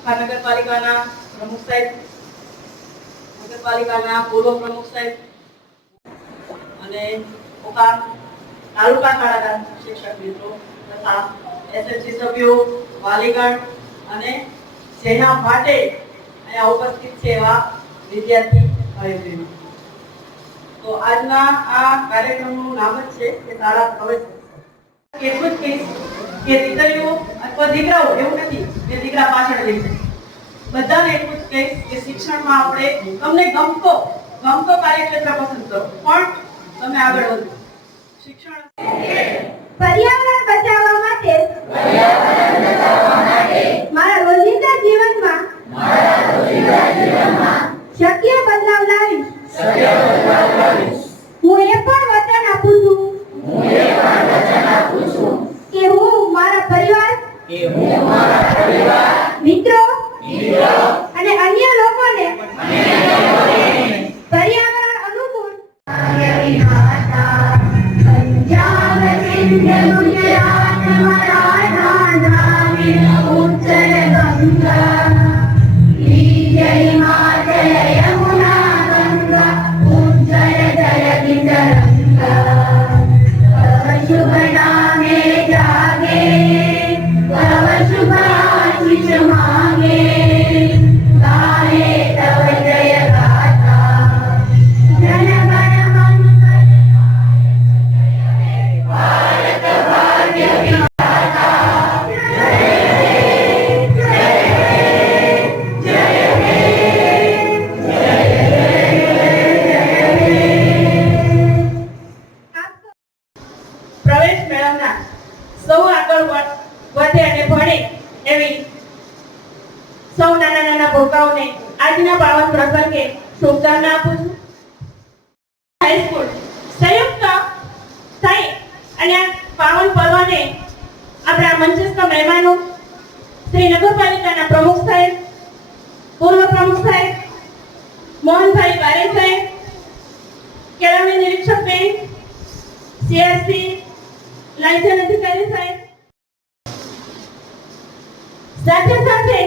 આખા નગરપાલિકાના પ્રમુખ સાહેબ, નગરપાલિકાના પૂર્વ પ્રમુખ સાહેબ અને તાલુકા શાળાના શિક્ષક મિત્રો તથા એસએસસી સભ્યો, વાલીગણ અને જેના માટે અહીંયા ઉપસ્થિત છે એવા વિદ્યાર્થી ભાઈઓ તો આજના આ કાર્યક્રમનું નામ જ છે કે શાળા પ્રવેશ. એટલું જ કહીશ કે દીકરીઓ અથવા દીકરાઓ એવું નથી કે દીકરા પાછળ રહી છે. બધાને એટલું જ કહીશ કે શિક્ષણમાં આપણે તમને ગમતો ગમતો કાર્યક્ષેત્ર પસંદ કરો. પણ તમે આગળ વધો. શિક્ષણ પર્યાવરણ બચાવવા માટે મારા રોજિંદા જીવનમાં શક્ય બદલાવ લાવીશ. હું એ પણ વચન આપું છું કે હું મારા પરિવાર મિત્રો નાના આજના પાવન પ્રસંગે શુભકામના આપું છું. હાઈસ્કૂલ સંયુક્ત થઈ અને પાવન પર્વને આપણા મંચસ્થ મહેમાનો શ્રી નગરપાલિકાના પ્રમુખ સાહેબ, પૂર્વ પ્રમુખ સાહેબ, મોહનભાઈ બારે સાહેબ, કેળવણી નિરીક્ષક બેન, સીઆરસી લાયસન્સ અધિકારી સાહેબ. સાથે સાથે